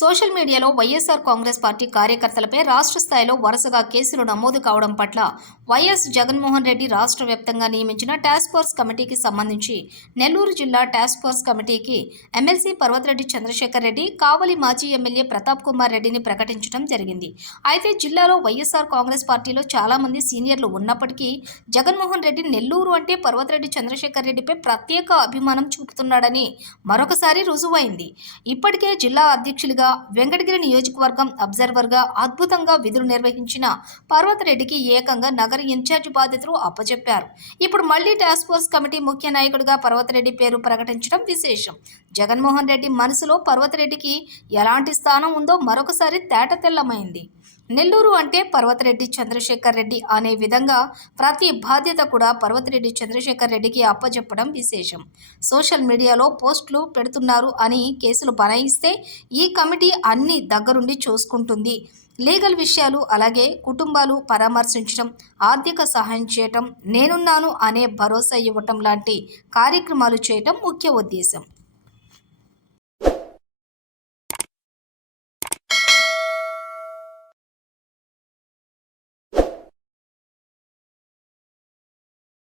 Social మీడియాలో YSR Congress party కార్యకర్తలపై రాష్ట్ర స్థాయిలో వరుసగా కేసులు నమోదు కావడం పట్ల వైఎస్ జగన్మోహన్ రెడ్డి రాష్ట్ర వ్యాప్తంగా నియమించిన టాస్క్ ఫోర్స్ కమిటీకి సంబంధించి నెల్లూరు జిల్లా టాస్క్ ఫోర్స్ కమిటీకి ఎమ్మెల్సీ పర్వతరెడ్డి చంద్రశేఖర్ రెడ్డి, కావలి మాజీ ఎమ్మెల్యే ప్రతాప్ కుమార్ రెడ్డిని ప్రకటించడం జరిగింది. అయితే జిల్లాలో వైఎస్ఆర్ కాంగ్రెస్ పార్టీలో చాలా మంది సీనియర్లు ఉన్నప్పటికీ జగన్మోహన్ రెడ్డి నెల్లూరు అంటే పర్వతరెడ్డి చంద్రశేఖర్ రెడ్డిపై ప్రత్యేక అభిమానం చూపుతున్నాడని మరొకసారి రుజువైంది. ఇప్పటికే జిల్లా అధ్యక్షులుగా, వెంకటగిరి నియోజకవర్గం అబ్జర్వర్గా అద్భుతంగా విధులు నిర్వహించిన పర్వతరెడ్డికి ఏకంగా నగర ఇన్ఛార్జ్ బాధ్యతలు అప్పచెప్పారు. ఇప్పుడు మళ్లీ టాస్క్ ఫోర్స్ కమిటీ ముఖ్య నాయకుడిగా పర్వతరెడ్డి పేరు ప్రకటించడం విశేషం. జగన్మోహన్ రెడ్డి మనసులో పర్వతరెడ్డికి ఎలాంటి స్థానం ఉందో మరొకసారి తేటతెల్లమైంది. నెల్లూరు అంటే పర్వతరెడ్డి చంద్రశేఖర్ రెడ్డి అనే విధంగా ప్రతి బాధ్యత కూడా పర్వతరెడ్డి చంద్రశేఖర్ రెడ్డికి అప్పచెప్పడం విశేషం. సోషల్ మీడియాలో పోస్టులు పెడుతున్నారు అని కేసులు బనాయిస్తే ఈ కమిటీ అన్ని దగ్గరుండి చూసుకుంటుంది. లీగల్ విషయాలు, అలాగే కుటుంబాలు పరామర్శించడం, ఆర్థిక సహాయం చేయటం, నేనున్నాను అనే భరోసా ఇవ్వటం లాంటి కార్యక్రమాలు చేయటం ముఖ్య ఉద్దేశం.